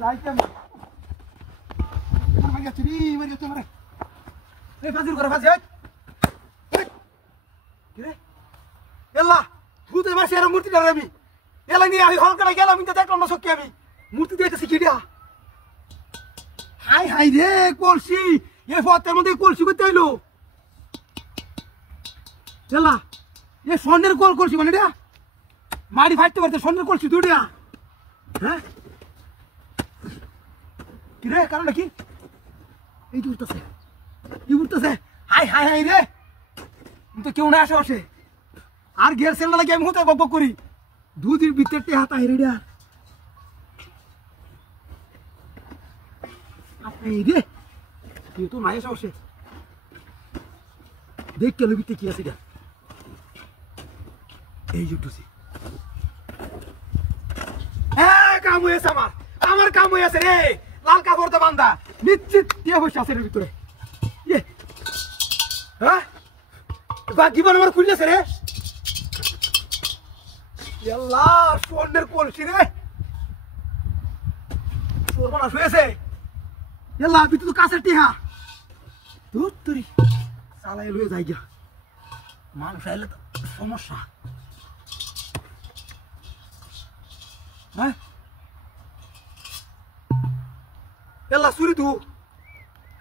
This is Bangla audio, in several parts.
যাইতে আমি মারি গেছি মারি গেছি আমারে এই ফাজিল করে ফাজি কি রে এল্লা তুই তো মাসি আর মূর্তি ধরে আমি এলা নিয়ে আমি হল করে গেলাম কিন্তু দেখলাম না সত্যি আমি মূর্তি দিয়েছি কি দিয়া হাই হাই রে কলসি এই ফতের মধ্যে কলসি করতে আইলো এলা এ স্বর্ণের কল কলসি মানে রে মারি ফাটতে পারতে স্বর্ণের কলসি দুডিয়া হ্যাঁ কি রে কারণটা কি এই যে উঠতেছে হাই হাই হাই রে তো কেউ না আসে আসে আর গের সেলটা লাগে আমি হতে গপ করি দুদিন ভিতরতে হাতা হেরে রে এই রে তুই তো নাই আসে আসে দেখ কেন ভিতরে কি আছে এই জুটুছি কাম হয়েছে আমার কাম হয়েছে রে লাল কাপড় তো বান্ধা নিশ্চিত দিয়ে বসে আছে ভিতরে হ্যাঁ জীবন আমার খুললেছে রে স্বর্ণের কলসি রে সর্বনাশ হয়েছে তুই তো কাছের টিহা তোর তুই চালাই লয়ে যাই গিয়া মানুষ আইলে তো সমস্যা হ্যাঁ এল্লা চুরি তু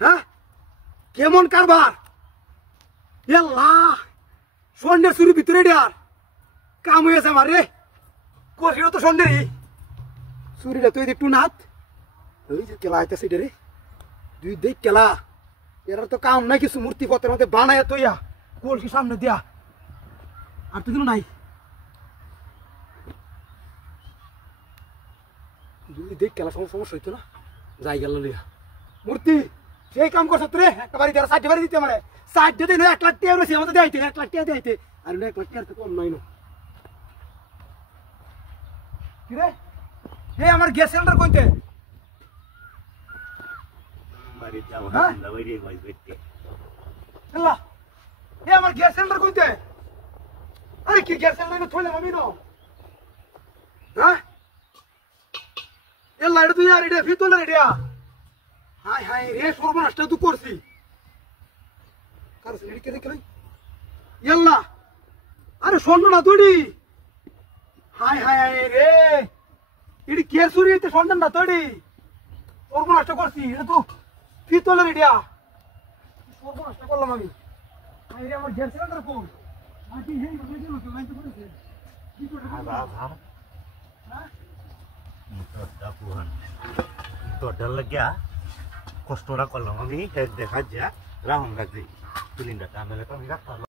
হ্যাঁ কেমন কারবার এল্লা স্বর্ণের চুরি ভিতরে আর কাম হয়েছে আমার রে কলসিটা তো স্বর্ণেরই চুরিটা তুই একটু নাথ ওই যে কেলা আইতেছে এটা রে তুই দেখ কেলা এরা তো কাম নাই কিছু মূর্তি পত্রের মধ্যে বানায় তৈয়া কলসি সামনে দিয়া আর তো কিছু নাই যদি দেখ কেলা সমস্যা হইতো না যাই গেল লিয়া মূর্তি সেই কাম করছ রে একটা বাড়ি দেওয়ার 60 বাড়ি দিতে মানে 60 দিন 1 লাখ টাকা রয়েছে আমাদের দেয়াইতে 1 লাখ টাকা দেয়াইতে আর 1 লাখ টাকা তো কম নাই না কি রে এই আমার গ্যাস সিলিন্ডার কইতে বাড়ি যাও না বাইরে কই বেটে এলা এই আমার গ্যাস সিলিন্ডার কইতে আরে কি গ্যাস সিলিন্ডার থইলে মামি নো হ্যাঁ এলা এটা তুই আর এটা ভিতরে রেডিয়া হাই হাই রে সর্বনাশটা তুই করছি কারো সেটা কে দেখে এলা আরে স্বর্ণ না তুই হাই হাই হাই রে এটি কে চুরি হইতে স্বর্ণ না তুই সর্বনাশটা করছি এটা তো ভিতরে রেডিয়া সর্বনাশটা করলাম আমি হাই রে আমার গ্যাস সিলিন্ডার কোন আটি হেই ভাবে দিল তো গাইতে করেছে তো ডর লাগিয়া কষ্টটা করলাম আমি দেখা যা রাহুল গাছি সিলিন্ডারটা আনলে তো আমি রাখতাম